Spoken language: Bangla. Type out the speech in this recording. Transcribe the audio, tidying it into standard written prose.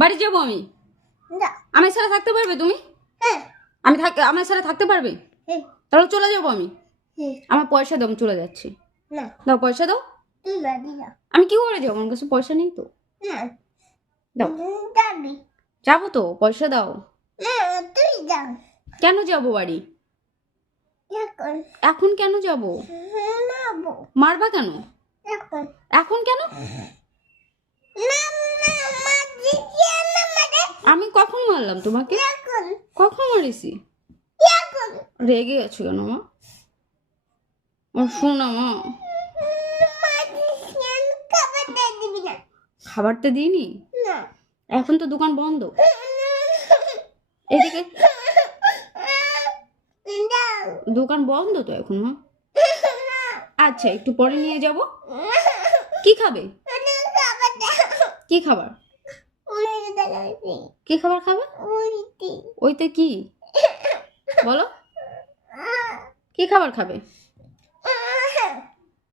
বাড়ি যাবো আমি। আমার সাথে থাকতে পারবে তুমি? আমার সাথে থাকতে পারবে? তাহলে চলে যাবো আমি। আমার পয়সা দাও, আমি চলে যাচ্ছি। দাও পয়সা দাও। আমি কি করে যাবো? আমার কাছে পয়সা নেই তো। দাও। যাবো তো, পয়সা দাও। কেন যাবো বাড়ি? এখন কেন যাবো? মারবা কেন? এখন কেন? আমি কখন মারলাম তোমাকে? কখন মারিছি? রেগে গেছো কেন মা? শোনা মা, খাবারটা দিইনি? এখন তো দোকান বন্ধ। এদিকে দোকান বন্ধ তো এখন মা। আচ্ছা, একটু পরে নিয়ে যাব। কি খাবে? কি খাবার? কি খাবার খাবে? ওইটা কি বলো? কি খাবার খাবে?